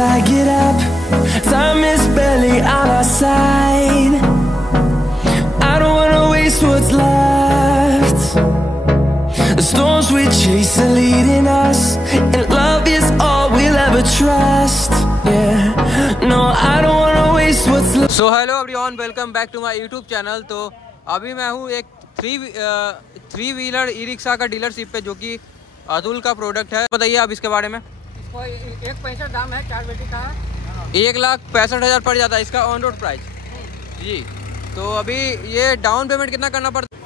I get up. Time is barely on our side. I don't wanna waste what's left. The storms we chase are leading us, and love is all we'll ever trust. Yeah, no, I don't wanna waste what's left. So hello everyone, welcome back to my YouTube channel। तो अभी मैं हूँ एक three wheeler e rickshaw का dealership पे, जो कि अतुल का प्रोडक्ट है। बताइए आप इसके बारे में। इसको 1.65 दाम है, 4 बैटरी का है। 1,65,000 पड़ जाता है इसका ऑन रोड प्राइस जी। तो अभी ये डाउन पेमेंट कितना करना पड़ता है?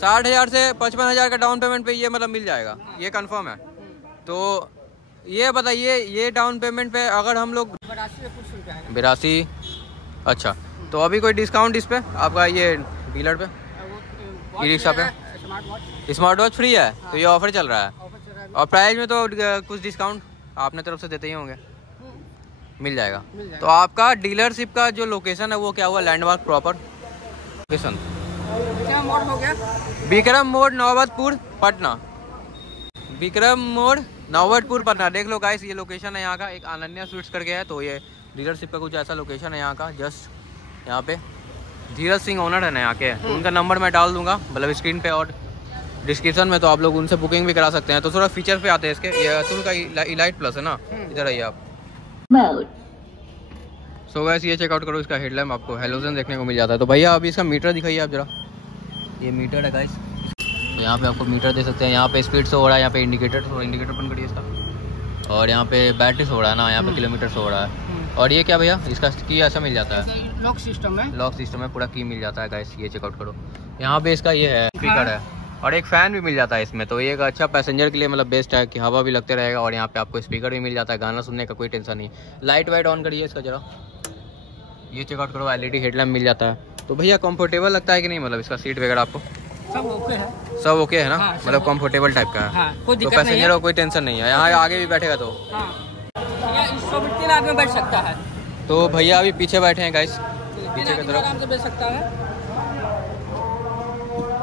60,000 से 55,000 का डाउन पेमेंट पे ये मतलब मिल जाएगा, ये कंफर्म है। तो ये बताइए, ये डाउन पेमेंट पे अगर हम लोग 82, अच्छा, तो अभी कोई डिस्काउंट इस पे आपका ये डीलर पे ई रिक्शा पे? स्मार्ट वॉच फ्री है, तो ये ऑफर चल रहा है। और प्राइस में तो कुछ डिस्काउंट आपने तरफ से देते ही होंगे, मिल जाएगा। तो आपका डीलरशिप का जो लोकेशन है वो क्या हुआ? लैंडमार्क प्रॉपर लोकेशन विक्रम मोड़ नौबतपुर पटना। विक्रम मोड़ नौबतपुर पटना, देख लो गाइस, ये लोकेशन है यहाँ का। एक अनन्या स्वीट्स करके है, तो ये डीलरशिप का कुछ ऐसा लोकेशन है यहाँ का। जस्ट यहाँ पे धीरज सिंह ओनर है ना यहाँ के, तो उनका नंबर मैं डाल दूंगा मतलब स्क्रीन पे और डिस्क्रिप्शन में, तो आप लोग उनसे बुकिंग भी करा सकते हैं। तो थोड़ा फीचर पे आते हैं इसके। ये अतुल का इलाइट प्लस है ना, इधर आइए आप। सो गाइस, ये चेकआउट करो, इसका हेडलैम्प आपको हेलोजन देखने को मिल जाता है। तो भैया अभी इसका मीटर दिखाइए आप जरा। ये मीटर है गाइस, तो यहाँ पे आपको मीटर दे सकते हैं। यहाँ पे स्पीड से हो रहा है, यहाँ पे इंडिकेटर बंद करिए इसका। और यहाँ पे बैटरी से हो रहा है ना, यहाँ पे किलोमीटर से हो रहा है। और ये क्या भैया, इसका की ऐसा मिल जाता है? लॉक सिस्टम है। लॉक सिस्टम है, पूरा की मिल जाता है गाइस। ये चेकआउट करो, यहाँ पे इसका ये है स्पीकर है, और एक फ़ैन भी मिल जाता है इसमें। तो ये एक अच्छा पैसेंजर के लिए मतलब बेस्ट है कि हवा भी लगते रहेगा। और यहाँ पे आपको स्पीकर भी मिल जाता है, गाना सुनने का कोई टेंशन नहीं। लाइट वाइट ऑन करिए इसका जरा, ये चेकआउट करो। एलईडी हेडलैम्प मिल जाता है। तो भैया कंफर्टेबल लगता है कि नहीं, मतलब इसका सीट वगैरह आपको? सब ओके है, सब ओके है ना? हाँ, मतलब कंफर्टेबल टाइप का है। हाँ, कोई तो दिक्कत पैसेंजर को कोई टेंशन नहीं है, यहाँ आगे भी बैठेगा तो। हाँ, 3 आदमी बैठ सकता है। तो भैया अभी पीछे बैठे हैं गाइस, पीछे की तरफ आराम से बैठ सकता है।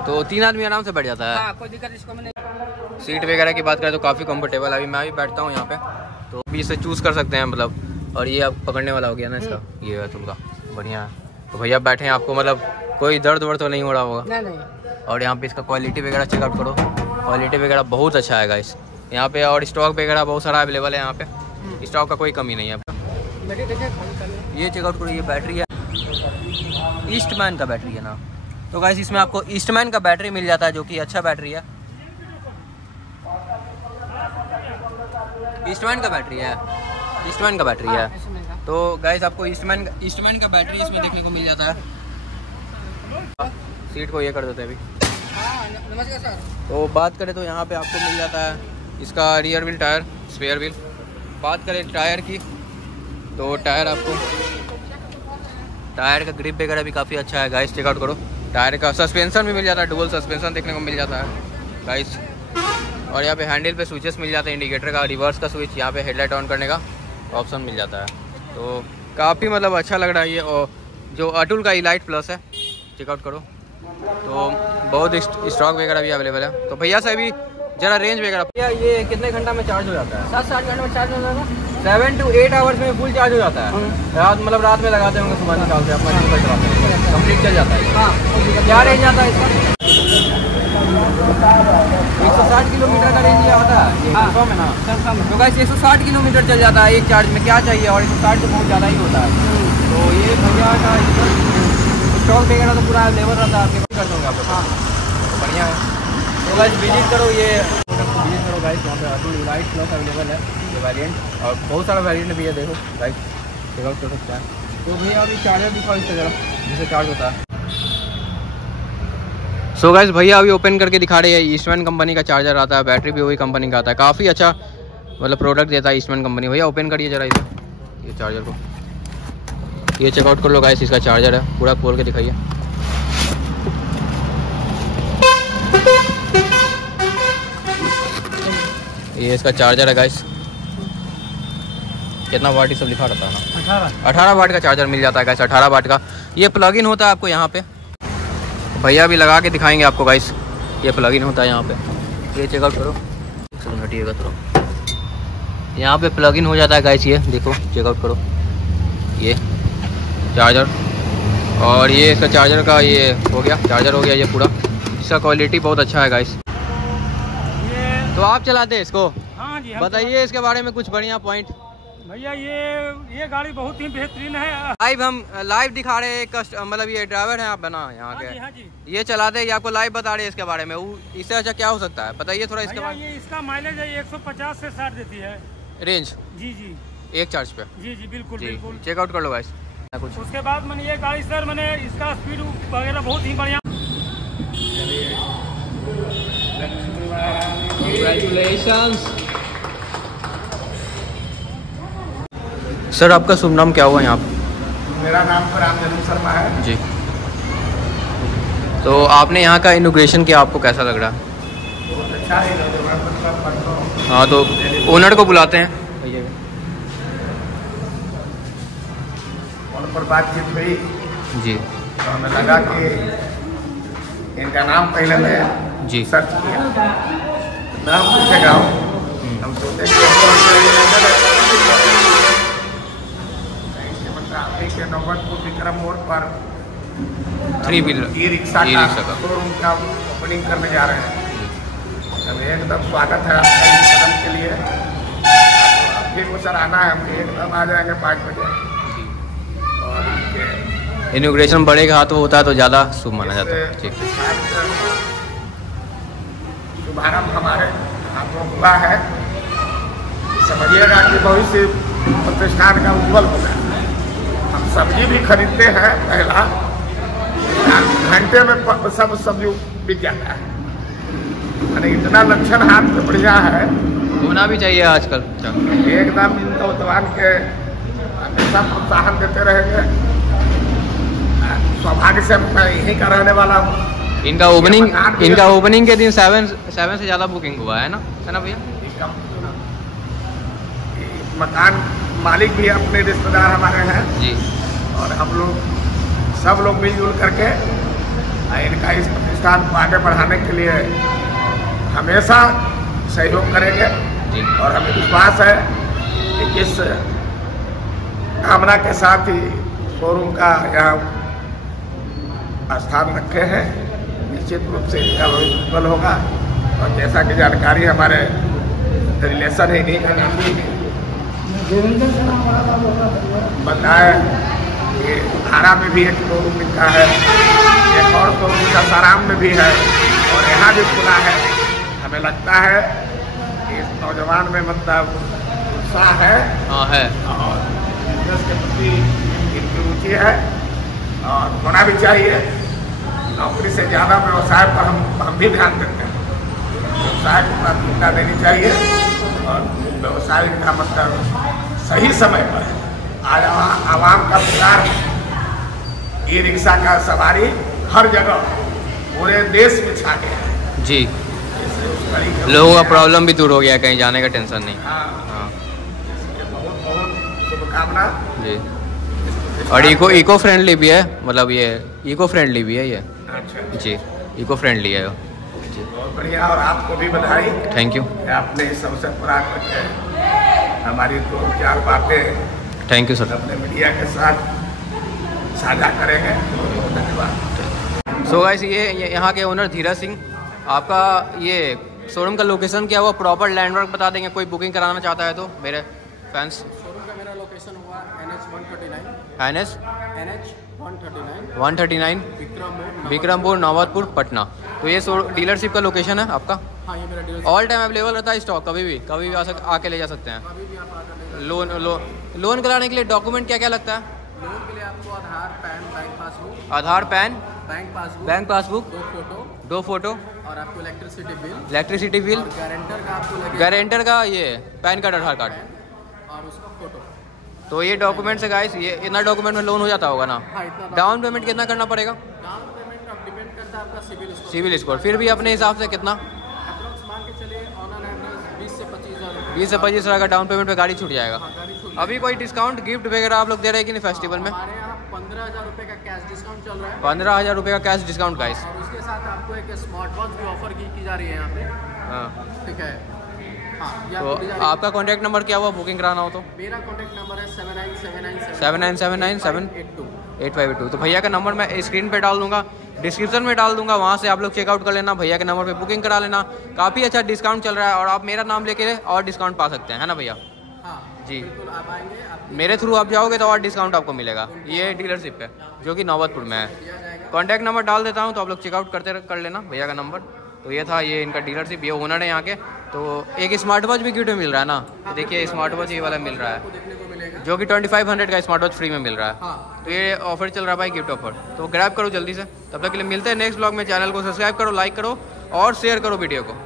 तो 3 आदमी आराम से बैठ जाता है। हाँ, कोई दिक्कत इसको में नहीं। सीट वगैरह की बात करें तो काफ़ी कंफर्टेबल है। अभी मैं भी बैठता हूँ यहाँ पे, तो अभी इसे चूज़ कर सकते हैं मतलब। और ये आप पकड़ने वाला हो गया ना इसका, ये है तुमका, बढ़िया है। तो भैया बैठे हैं, आपको मतलब कोई दर्द वर्द तो नहीं हो रहा होगा? नहीं। और यहाँ पे इसका क्वालिटी वगैरह चेकआउट करो, क्वालिटी वगैरह बहुत अच्छा है गाइस यहाँ पे। और स्टॉक वगैरह बहुत सारा अवेलेबल है यहाँ पे, स्टॉक का कोई कमी नहीं है। ये चेकआउट करो, ये बैटरी है ईस्टमैन का बैटरी है ना। तो गाइस इसमें आपको ईस्टमैन का बैटरी मिल जाता है, जो कि अच्छा बैटरी है। ईस्टमैन का बैटरी है, ईस्टमैन का बैटरी है। तो गाइस आपको ईस्टमैन का बैटरी इसमें देखने को मिल जाता है। सीट को ये कर देते हैं अभी। नमस्कार सर। तो बात करें तो यहाँ पे आपको मिल जाता है इसका rear wheel tyre, spare wheel. बात करें टायर की, तो टायर आपको, टायर का ग्रिप वगैरह भी काफ़ी अच्छा है गाइस, चेकआउट करो। टायर का सस्पेंशन भी मिल जाता है, डुअल सस्पेंशन देखने को मिल जाता है गाइस। और यहाँ पे हैंडल पे स्विचेस मिल जाते हैं, इंडिकेटर का, रिवर्स का स्विच, यहाँ पे हेडलाइट ऑन करने का ऑप्शन मिल जाता है। तो काफ़ी मतलब अच्छा लग रहा है ये। और जो अतुल का इलाइट प्लस है, चेकआउट करो। तो बहुत स्टॉक वगैरह भी अवेलेबल है। तो भैया से भी जरा रेंज वगैरह, भैया ये कितने घंटा में चार्ज हो जाता है? 7 से 8 घंटे में चार्ज हो जाएगा। 7 to 8 आवर्स में फुल चार्ज हो जाता है। रात मतलब रात में लगाते होंगे, सुबह निकालते हैं अपना कंप्लीट चल जाता है। हाँ, क्या रेंज आता है इसका? 160 किलोमीटर का रेंज आता है। हाँ है ना। तो गाइस 160 किलोमीटर चल जाता है एक चार्ज में, क्या चाहिए। और 160 तो बहुत ज़्यादा ही होता है। तो ये भैया का स्टॉक वगैरह तो पूरा अवेलेबल रहता है, आपके कर दूँगा आपको। हाँ, तो बढ़िया है। तो गाइस विजिट करो, ये विजिट करो गाइस, यहाँ पे अतुल इलाइट प्लस अवेलेबल है ये वेरिएंट। और बहुत सारा वेरिएंट भी है, देखो गाइस चेकआउट कर सकते हैं। तो भैया अभी चार्जर दिखाओ इसका जरा, जिससे चार्ज होता है। सो गाइस भैया अभी ओपन करके दिखा रहे हैं। ईस्टमैन कंपनी का चार्जर आता है, बैटरी भी वही कंपनी का आता है। काफ़ी अच्छा मतलब प्रोडक्ट देता है ईस्टमैन कंपनी। भैया ओपन करिए जरा इसे, ये चार्जर को, ये चेकआउट कर लो गाइस, इसका चार्जर है, पूरा खोल के दिखाइए। ये इसका चार्जर है गाइस, कितना वाट ही सब लिखा रहता है ना, 18 वाट का चार्जर मिल जाता है गाइस, 18 वाट का। ये प्लग इन होता है आपको यहाँ पे, भैया भी लगा के दिखाएंगे आपको गाइस। ये प्लग इन होता है यहाँ पे, ये चेकआउट करो, हटिएगा तो यहाँ पे प्लग इन हो जाता है गाइस, ये देखो चेकआउट करो, ये चार्जर, और ये इसका चार्जर का ये हो गया, चार्जर हो गया ये पूरा। इसका क्वालिटी बहुत अच्छा है गाइस। तो आप चलाते हैं इसको? हाँ जी। बताइए इसके बारे में कुछ बढ़िया पॉइंट। भैया ये गाड़ी बहुत ही बेहतरीन है। हम लाइव दिखा रहे हैं, मतलब ये ड्राइवर हैं आप बना यहाँ के? हाँ जी। ये चलाते हैं, ये आपको लाइव बता रहे हैं इसके बारे में। इससे अच्छा क्या हो सकता है, बताइए थोड़ा इसके बारे में। ये इसका माइलेज है 150 से 60 देती है रेंज। जी जी, एक चार्ज पे। जी जी बिल्कुल बिल्कुल। चेकआउट कर लो गाइस कुछ। उसके बाद मैंने ये गाड़ी सर, मैंने इसका स्पीड वगैरह बहुत ही बढ़िया। Congratulations। सर आपका शुभ नाम क्या हुआ यहाँ पे? मेरा नाम रामजन्म शर्मा है जी। तो आपने यहाँ का इनॉग्रेशन किया, आपको कैसा लग रहा है? बहुत अच्छा है। हाँ तो ओनर को बुलाते हैं। उन पर बातचीत हुई जी। तो हमें लगा कि इनका नाम पहले मैं जी सर्च किया, नाम पूछेगा हम सोचे कि नौबतपुर विक्रम मोड़ पर 3 व्हीलर ई रिक्शा ई का रिक्शा का शोरूम का ओपनिंग करने जा रहे हैं। अब एकदम स्वागत है आपका इस कदम के लिए। फिर वो सर आना है, हम एकदम आ जाएंगे 5 बजे। और इनॉग्रेशन बड़े के हाथ में होता है तो ज़्यादा शुभ माना जाता है। ठीक है। शुभारंभ हमारे हाथों हुआ है, समझिएगा कि भविष्य प्रतिष्ठान का उज्जवल होगा। हम सब्जी भी खरीदते हैं, पहला घंटे में सब सब्जी बिक जाता है। यानी इतना लक्षण हाथ में बढ़िया है, होना भी चाहिए आजकल। एकदम इन नौजवान के हमेशा प्रोत्साहन देते रहेंगे। सौभाग्य से मैं यहीं का रहने वाला हूँ। इनका ओपनिंग के दिन 7 से ज़्यादा बुकिंग हुआ है ना भैया? मकान मालिक भी अपने रिश्तेदार हमारे हैं जी। और हम लोग सब लोग मिलजुल करके इनका इस प्रतिष्ठान को आगे बढ़ाने के लिए हमेशा सहयोग करेंगे। जी। और हमें विश्वास है कि इस कामना के साथ ही शोरूम का यहाँ स्थान रखे हैं, निश्चित रूप से इनका भविष्य उज्जवल होगा। और जैसा कि जानकारी हमारे रिलेशन है, इन्हीं का नाम भी बताए कि धारा में भी एक शोरूम मिलता है, एक और शोरूम का साराम में भी है और यहाँ भी खुला है। हमें लगता है कि इस नौजवान में मतलब उत्साह है। हाँ है। और बिजनेस के प्रति इनकी रुचि है और होना भी चाहिए। नौकरी से ज़्यादा व्यवसाय पर हम भी ध्यान देते हैं। व्यवसाय को प्राथमिकता देनी चाहिए और व्यवसाय का मतलब सही समय पर आज आवाम का पुकार, ई रिक्शा का सवारी हर जगह पूरे देश में छा गया है जी। लोगों का प्रॉब्लम भी दूर हो गया, कहीं जाने का टेंशन नहीं। हाँ। बहुत बहुत शुभकामना जी। और इको फ्रेंडली भी है, मतलब ये इको फ्रेंडली भी है ये। अच्छा जी, इको फ्रेंडली है जी। बहुत बढ़िया। और आपको भी बधाई। Thank you. आपने इस अवसर पर आकर हमारी 2-4 बातें थैंक यू सर। अपने मीडिया के साथ साझा करेंगे। धन्यवाद। सो गाइस, ये यहाँ के ओनर धीरज सिंह, आपका ये शोरूम का लोकेशन क्या हुआ, प्रॉपर लैंडमार्क बता देंगे कोई बुकिंग कराना चाहता है तो मेरे फैंस? शोरूम का मेरा लोकेशन हुआ NH 139 विक्रमपुर नौबतपुर पटना। तो ये डीलरशिप का लोकेशन है आपका? हाँ, ये मेरा डीलर। ऑल टाइम अवेलेबल रहता है स्टॉक, कभी भी आके ले जा सकते हैं। अभी भी आप आकर लोन कराने के लिए डॉक्यूमेंट क्या क्या लगता है? लोन के लिए आपको आधार, पैन, बैंक पासबुक, आधार, पैन, बैंक पासबुक, 2 फोटो और आपको इलेक्ट्रिसिटी बिल, गारंटर का आपको लगेगा, गारंटर का ये पैन कार्ड, आधार कार्ड और उसका फोटो। तो ये डॉक्यूमेंट्स है गाइस। ये इतना डॉक्यूमेंट में लोन हो जाता होगा ना? हाँ, इतना। डाउन पेमेंट कितना करना पड़ेगा? डाउन पेमेंट अब डिपेंड करता है आपका सिविल स्कोर। फिर भी अपने हिसाब से कितना? अप्रोक्स मान के चलिए ऑन एन एवरेज 20 से 25 हज़ार। 20 से 25 हज़ार का डाउन पेमेंट पे गाड़ी छूट जाएगा। गाड़ी छूट। अभी कोई डिस्काउंट गिफ्ट वगैरह आप लोग दे रहे हैं कि नहीं फेस्टिवल में? हमारे यहाँ 15,000 रुपये का कैश डिस्काउंट चल रहा है 15,000 रुपये का कैश डिस्काउंट गाइस। और उसके साथ आपको एक स्मार्ट वॉच भी ऑफर की जा रही है यहाँ पे। हाँ ठीक है। हाँ, ये तो आपको डिजाइन- आपका कॉन्टैक्ट नंबर क्या हुआ बुकिंग कराना हो तो? मेरा कॉन्टैक्ट नंबर है 7979 8582। तो भैया का नंबर मैं स्क्रीन पे डाल दूंगा, डिस्क्रिप्शन में डाल दूंगा, वहाँ से आप लोग चेकआउट कर लेना, भैया के नंबर पे बुकिंग करा लेना। काफ़ी अच्छा डिस्काउंट चल रहा है और आप मेरा नाम लेके और डिस्काउंट पा सकते हैं, है ना भैया? हाँ जी। बिल्कुल, आप आएंगे, आप मेरे थ्रू आप जाओगे तो और डिस्काउंट आपको मिलेगा। ये डीलरशिप है जो कि नौबतपुर में है। दिया जाएगा। कॉन्टैक्ट नंबर डाल देता हूँ तो आप लोग चेकआउट कर लेना भैया का नंबर। तो ये था ये इनका डीलरशिप, ये ओनर है यहाँ के। तो एक स्मार्ट वॉच भी गिफ्ट में मिल रहा है ना, तो देखिए स्मार्ट वॉच ये वाला मिल रहा आपको है देखने को मिलेगा। जो कि 2500 का स्मार्ट वॉच फ्री में मिल रहा है। हाँ तो ये ऑफर चल रहा है भाई, गिफ्ट ऑफर, तो ग्रैब करो जल्दी से। तब तक के लिए मिलते हैं नेक्स्ट ब्लॉग में। चैनल को सब्सक्राइब करो, लाइक करो और शेयर करो वीडियो को।